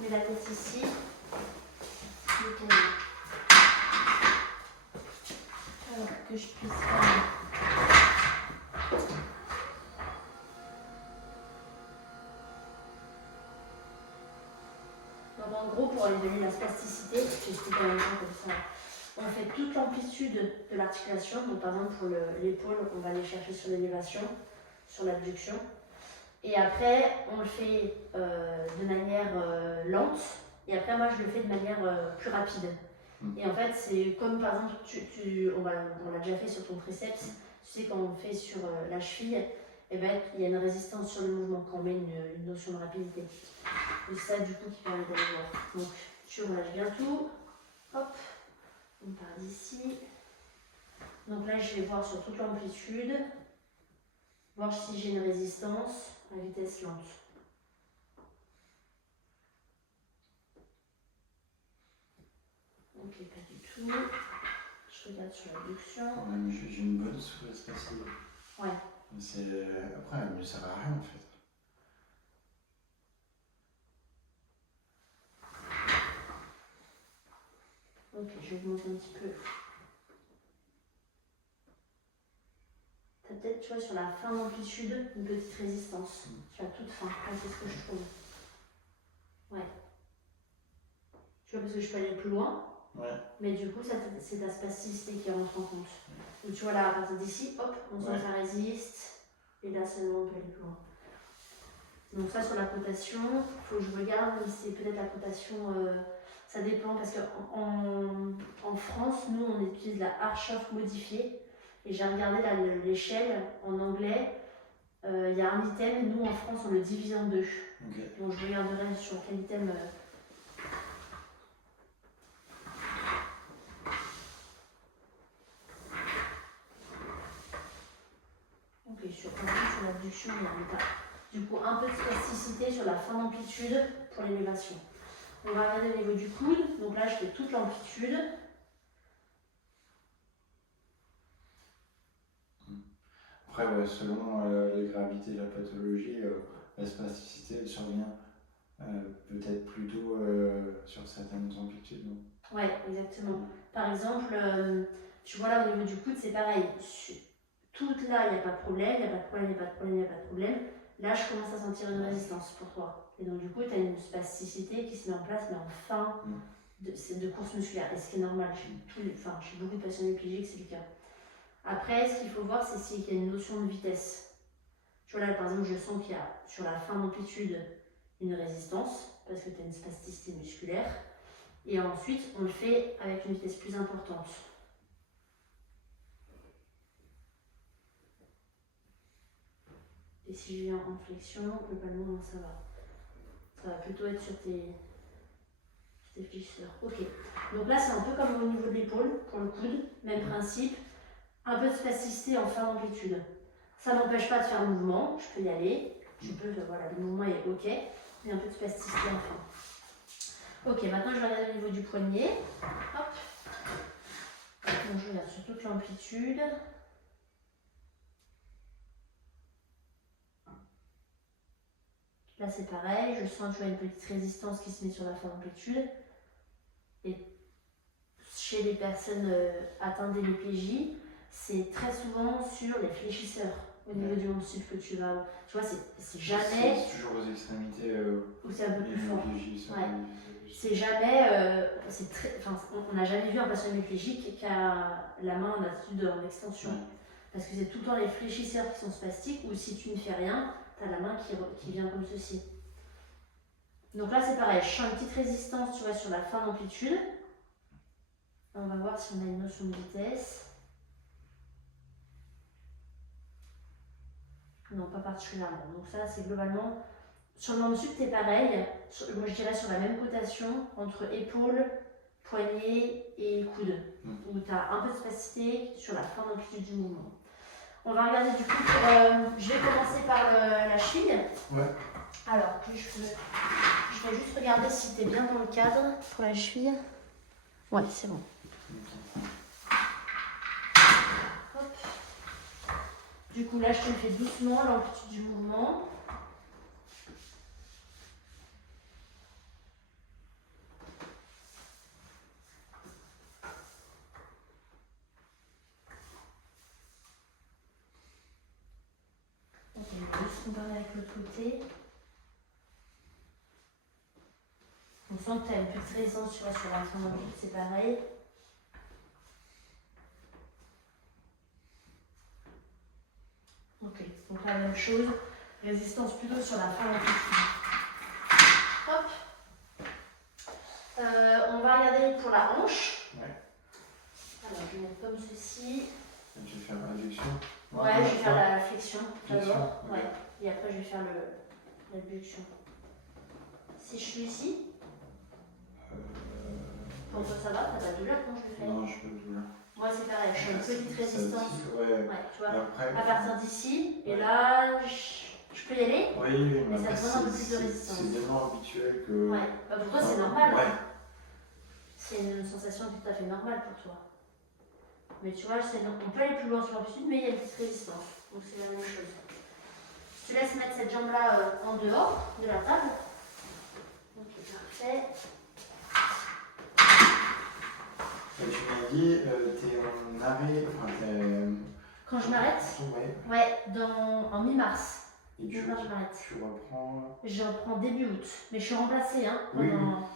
mets la tête ici. Nickel. Alors que je puisse faire. Donc en gros, pour lui donner la spasticité, j'explique en même temps comme ça. On fait toute l'amplitude de l'articulation. Donc par exemple pour l'épaule, on va aller chercher sur l'élévation, sur l'abduction. Et après, on le fait de manière lente. Et après, moi, je le fais de manière plus rapide. Et en fait, c'est comme par exemple, on l'a déjà fait sur ton triceps. Tu sais, quand on fait sur la cheville, eh ben, il y a une résistance sur le mouvement quand on met une notion de rapidité. Et c'est ça, du coup, qui permet d'aller voir. Donc, tu relâches bien tout. Hop, on part d'ici. Donc là, je vais voir sur toute l'amplitude. Voir si j'ai une résistance à vitesse lente. Ok, pas du tout. Je regarde sur l'abduction. Ouais, mais j'ai une bonne souplesse passive. Ouais. Après, elle ne sert à rien en fait. Ok, je vais augmenter un petit peu. T'as peut-être, tu vois, sur la fin d'amplitude, une petite résistance. Tu as toute fin. Ouais, c'est ce que je trouve. Ouais. Tu vois, parce que je peux aller plus loin. Ouais. Mais du coup, c'est ta spasticité qui rentre en compte. Donc tu vois là, à partir d'ici, hop, on sent que ça résiste. Et là seulement on peut aller plus loin. Donc ça sur la cotation, il faut que je regarde, mais c'est peut-être la cotation, ça dépend parce qu'en France, nous on utilise la Harshov modifiée. Et j'ai regardé là l'échelle en anglais, il y a un item, nous en France on le divise en deux. Okay. Donc je regarderai sur quel item. Ok, sur l'abduction, il n'y a pas. Du coup, un peu de spasticité sur la fin d'amplitude pour l'élévation. On va regarder au niveau du coude. Donc là, je fais toute l'amplitude. Après, ouais, selon la gravité de la pathologie, la spasticité elle survient peut-être plutôt sur certaines amplitudes. Non? Ouais, exactement. Par exemple, tu vois là au niveau du coude, c'est pareil. Toute là, il n'y a pas de problème, il n'y a pas de problème, il n'y a pas de problème, il n'y a pas de problème. Là, je commence à sentir une résistance pour toi. Et donc, du coup, tu as une spasticité qui se met en place, mais en fin de course musculaire. Et ce qui est normal, chez beaucoup de patients épilégiques, c'est le cas. Après, ce qu'il faut voir, c'est s'il y a une notion de vitesse. Tu vois là, par exemple, je sens qu'il y a sur la fin d'amplitude une résistance, parce que tu as une spasticité musculaire. Et ensuite, on le fait avec une vitesse plus importante. Et si je viens en flexion, globalement, ça va. Ça va plutôt être sur tes fléchisseurs. Ok. Donc là, c'est un peu comme au niveau de l'épaule, pour le coude. Même principe. Un peu de spasticité en fin d'amplitude. Ça n'empêche pas de faire le mouvement. Je peux y aller. Voilà, le mouvement est ok. Mais un peu de spasticité en fin. Ok, maintenant je vais regarder au niveau du poignet. Hop. Donc je regarde sur toute l'amplitude. Là c'est pareil, je sens que tu as une petite résistance qui se met sur la fin d'amplitude. Et chez les personnes atteintes d'hémiplégie, c'est très souvent sur les fléchisseurs au niveau du membre sup que tu vas. Tu vois, c'est jamais. C'est toujours aux extrémités où c'est un peu plus fort. Ouais. C'est jamais. On n'a jamais vu un patient hémiplégique qui a la main en attitude d'extension. Ouais. Parce que c'est tout le temps les fléchisseurs qui sont spastiques, ou si tu ne fais rien, tu as la main qui vient comme ceci. Donc là, c'est pareil. Je sens une petite résistance, tu vois, sur la fin d'amplitude. On va voir si on a une notion de vitesse. Non, pas particulièrement. Donc ça, c'est globalement... Sur le membre sup, c'est pareil. Moi, je dirais sur la même cotation entre épaule, poignet et coude. Où tu as un peu de spasticité sur la fin d'amplitude du mouvement. On va regarder du coup je vais commencer par la cheville. Ouais. Alors, je vais juste regarder si tu es bien dans le cadre pour la cheville. Ouais, c'est bon. Hop. Du coup, là, je te le fais doucement, l'amplitude du mouvement. comparer avec l'autre côté. On sent que tu as une petite résistance, tu vois, sur la fin d'amplitude, c'est pareil. Ok, donc la même chose. Résistance plutôt sur la fin d'amplitude. Hop. On va regarder pour la hanche. Ouais. Alors, je vais mettre comme ceci. Tu vais faire l'adduction. Ouais, je vais faire la flexion Flexion, d'abord. ok. Ouais. Et après, je vais faire l'abduction. Si je suis ici, pour toi ça va? T'as pas de douleur quand je le fais? Non, je peux tout là. Moi, c'est pareil, je fais une petite résistance. Ouais. Ouais, tu vois. Et après, À partir d'ici, et ouais. là, je peux y aller? Oui, Mais ça après, demande un peu plus de résistance. c'est tellement habituel que. Ouais, bah pour toi c'est normal. Ouais. C'est une sensation tout à fait normale pour toi. Mais tu vois, on peut aller plus loin sur l'amplitude, mais il y a une petite résistance. Donc c'est la même chose. Je te laisse mettre cette jambe-là en dehors de la table. Ok, parfait. Et tu m'as dit, t'es en arrêt. Enfin, Quand je m'arrête? Ouais. Ouais, en mi-mars. Et tu Mi-mars, je m'arrête. reprends. Je reprends début août. Mais je suis remplacée, hein. Oui, pendant...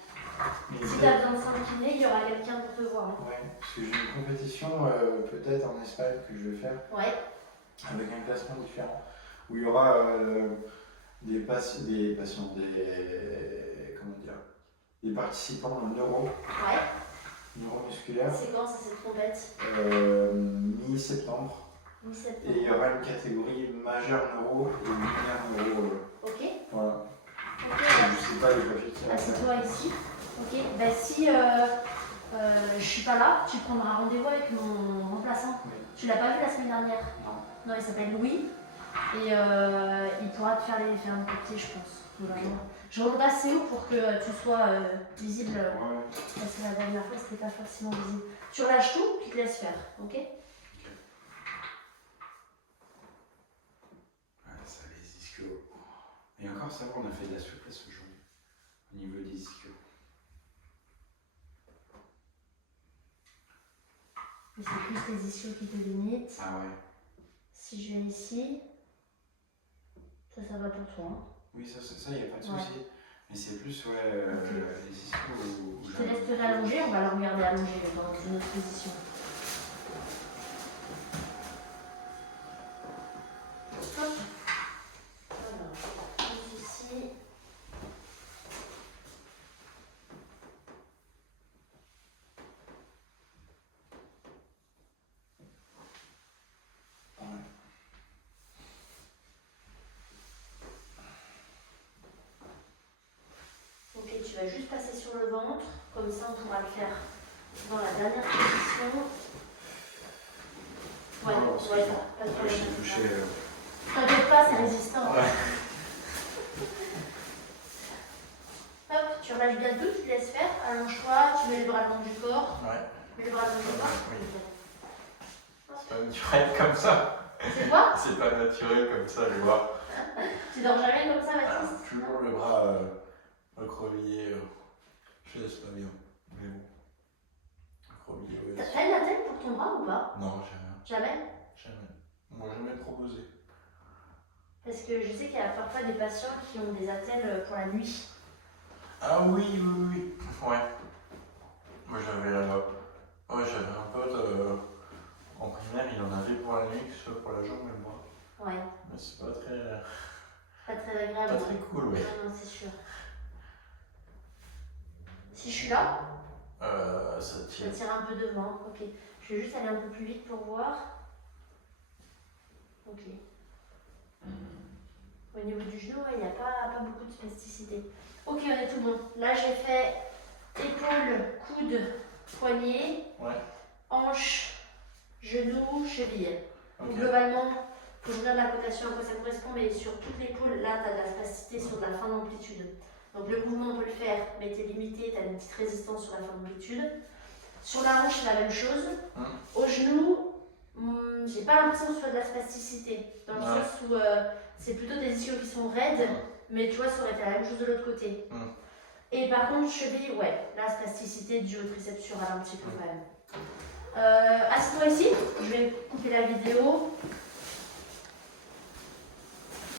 Mais Si tu as besoin de s'incliner, il y aura quelqu'un pour te voir. Hein. Ouais, parce que j'ai une compétition peut-être en Espagne que je vais faire Ouais. avec un classement différent où il y aura des patients, comment dire, des participants Ouais. neuromusculaires C'est quand ça, cette compète? mi-septembre. Et Mi-septembre. il y aura une catégorie majeure neuro et mineure neuro. Ok. Voilà. Ok. Je sais pas les coefficients. Assieds-toi ici. Ok. Bah si je suis pas là, tu prendras rendez-vous avec mon remplaçant. Oui. Tu l'as pas vu la semaine dernière? Non. Non, il s'appelle Louis. Et il pourra te faire les fermes papiers, je pense. Vraiment. Je remonte assez haut pour que tu sois visible. Ouais. Parce que la dernière fois, c'était pas forcément visible. Tu relâches tout, tu te laisses faire. Ok? Ouais, ça les ischios. Et encore ça va, on a fait de la souplesse aujourd'hui au niveau des ischios. Mais c'est plus les ischios qui te limitent. Ah ouais. Si je viens ici, ça va pour toi. Hein. Oui, ça y a pas de souci. Ouais. Mais c'est plus, ouais, Ok. les ischios où Je te laisse te rallonger, on va le regarder allongé dans une autre position. Hop. Alors, pose ici. Ouais. Ok, tu vas juste passer sur le ventre, comme ça on pourra le faire dans la dernière position. Ouais, Non, parce que ouais, pas de problème. j'ai touché. T'inquiète pas, c'est résistant. Ouais. Hop, tu relâches bien tout, tu te laisses faire. Allonge-toi, tu mets les bras le long du corps. Ouais. Mets les bras le long du corps. Oui. Ok. C'est pas naturel comme ça. C'est quoi? C'est pas naturel comme ça, les bras. Tu dors jamais comme ça, Baptiste? Toujours le bras recroquevillé. Je laisse pas bien. Mais bon. Recroquevillé, oui. T'as une attelle pour ton bras ou pas? Non, jamais. Jamais? Jamais. On m'a jamais proposé. Parce que je sais qu'il y a parfois des patients qui ont des attelles pour la nuit. Ah oui, oui, oui. Ouais. Moi j'avais un pote en primaire, il en avait pour la nuit, que ce soit pour la jambe et le bras. Ouais. Mais c'est pas très Pas très agréable. Pas très cool, ouais. Non, c'est sûr. Si je suis là, Ça je tire. tire un peu devant. Ok. Je vais juste aller un peu plus vite pour voir. Ok. Au niveau du genou, il n'y a pas beaucoup de spasticité. Ok, on est tout bon. Là, j'ai fait épaule, coude, poignet, Ouais. hanche, genou, cheville. Donc, Ok. globalement, il faut regarder la cotation à quoi ça correspond, mais sur toute l'épaule, là, tu as de la spasticité sur de la fin d'amplitude. Donc, le mouvement, on peut le faire, mais tu es limité, tu as une petite résistance sur la fin d'amplitude. Sur la hanche, c'est la même chose. Au genou, j'ai pas l'impression que ce soit de la spasticité, dans le Ouais. sens où c'est plutôt des ischios qui sont raides, mais tu vois, ça aurait été la même chose de l'autre côté. Et par contre, cheville, ouais, la spasticité due au triceps sural un petit peu quand même. Assieds-toi ici, je vais couper la vidéo.